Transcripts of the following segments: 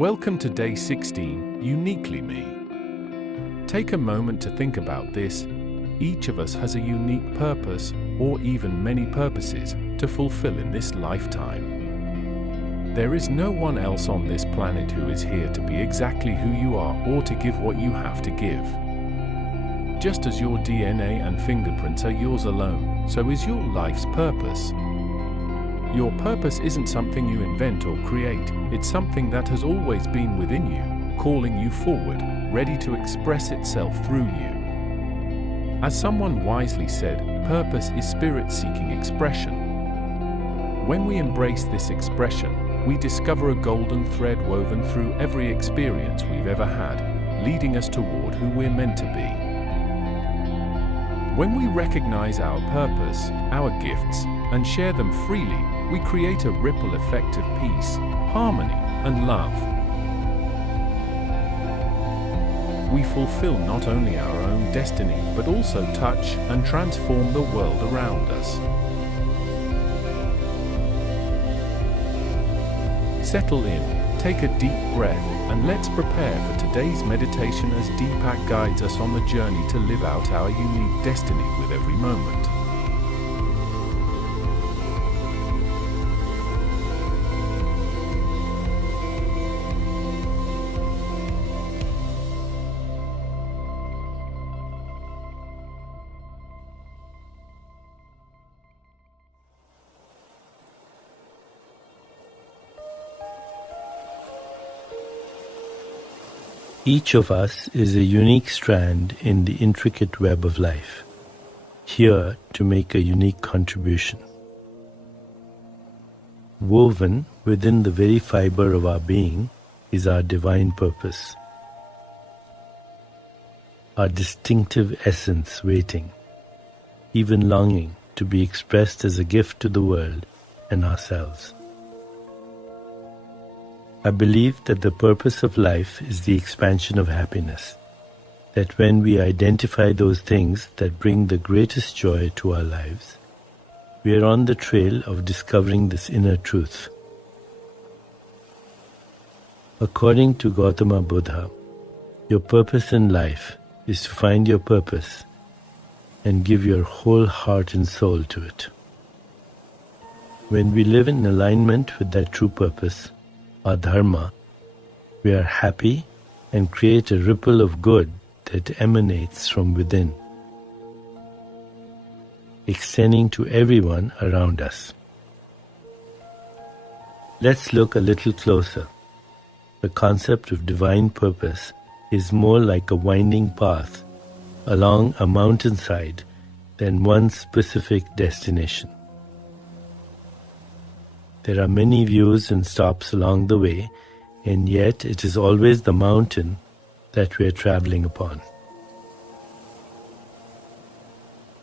Welcome to Day 16, Uniquely Me. Take a moment to think about this. Each of us has a unique purpose, or even many purposes, to fulfill in this lifetime. There is no one else on this planet who is here to be exactly who you are or to give what you have to give. Just as your DNA and fingerprints are yours alone, so is your life's purpose. Your purpose isn't something you invent or create, it's something that has always been within you, calling you forward, ready to express itself through you. As someone wisely said, purpose is spirit-seeking expression. When we embrace this expression, we discover a golden thread woven through every experience we've ever had, leading us toward who we're meant to be. When we recognize our purpose, our gifts, and share them freely, we create a ripple effect of peace, harmony, and love. We fulfill not only our own destiny, but also touch and transform the world around us. Settle in, take a deep breath, and let's prepare for today's meditation as Deepak guides us on the journey to live out our unique destiny with every moment. Each of us is a unique strand in the intricate web of life, here to make a unique contribution. Woven within the very fiber of our being is our divine purpose, our distinctive essence waiting, even longing to be expressed as a gift to the world and ourselves. I believe that the purpose of life is the expansion of happiness, that when we identify those things that bring the greatest joy to our lives, we are on the trail of discovering this inner truth. According to Gautama Buddha, your purpose in life is to find your purpose and give your whole heart and soul to it. When we live in alignment with that true purpose, our dharma, we are happy and create a ripple of good that emanates from within, extending to everyone around us. Let's look a little closer. The concept of divine purpose is more like a winding path along a mountainside than one specific destination. There are many views and stops along the way, and yet it is always the mountain that we are traveling upon.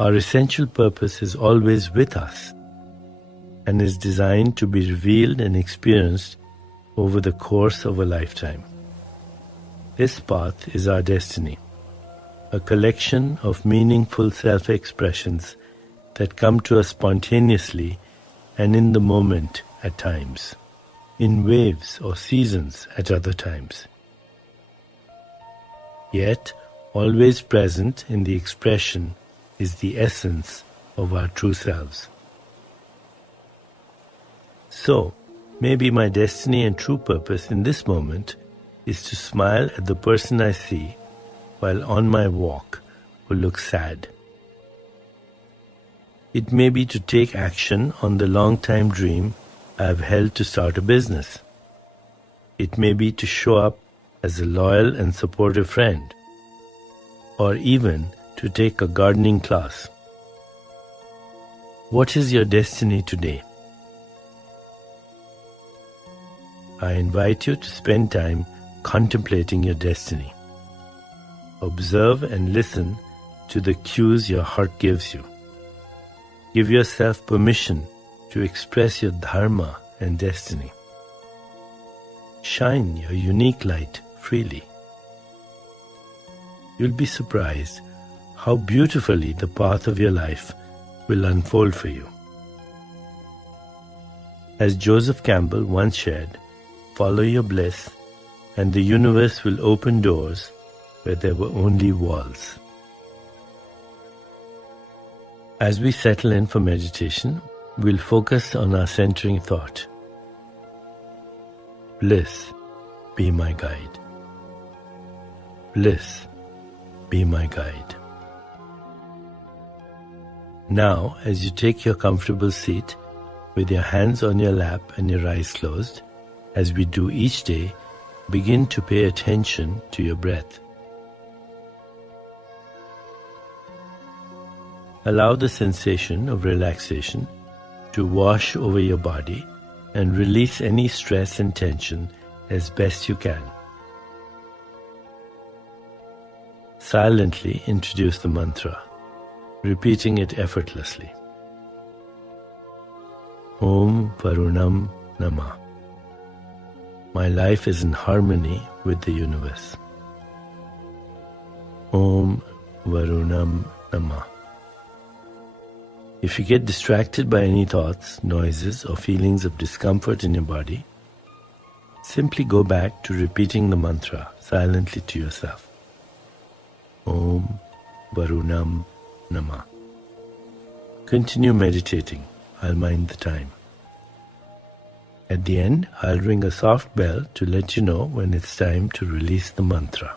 Our essential purpose is always with us and is designed to be revealed and experienced over the course of a lifetime. This path is our destiny, a collection of meaningful self-expressions that come to us spontaneously and in the moment at times, in waves or seasons at other times. Yet, always present in the expression is the essence of our true selves. So, maybe my destiny and true purpose in this moment is to smile at the person I see while on my walk who looks sad. It may be to take action on the long-time dream I have held to start a business. It may be to show up as a loyal and supportive friend, or even to take a gardening class. What is your destiny today? I invite you to spend time contemplating your destiny. Observe and listen to the cues your heart gives you. Give yourself permission to express your dharma and destiny. Shine your unique light freely. You'll be surprised how beautifully the path of your life will unfold for you. As Joseph Campbell once shared, follow your bliss and the universe will open doors where there were only walls. As we settle in for meditation, we'll focus on our centering thought. Bliss, be my guide. Bliss, be my guide. Now, as you take your comfortable seat, with your hands on your lap and your eyes closed, as we do each day, begin to pay attention to your breath. Allow the sensation of relaxation to wash over your body and release any stress and tension as best you can. Silently introduce the mantra, repeating it effortlessly. Om Varunam Namah. My life is in harmony with the universe. Om Varunam Namah. If you get distracted by any thoughts, noises, or feelings of discomfort in your body, simply go back to repeating the mantra silently to yourself. Om Varunam Namah. Continue meditating. I'll mind the time. At the end, I'll ring a soft bell to let you know when it's time to release the mantra.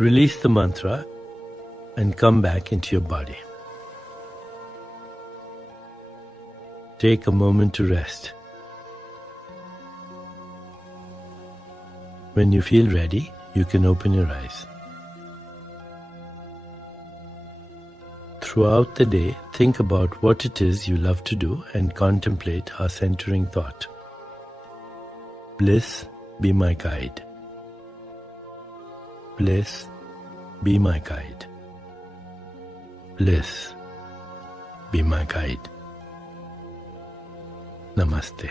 Release the mantra and come back into your body. Take a moment to rest. When you feel ready, you can open your eyes. Throughout the day, think about what it is you love to do and contemplate our centering thought. Bliss, be my guide. Bliss, be my guide. Bliss, be my guide. Namaste.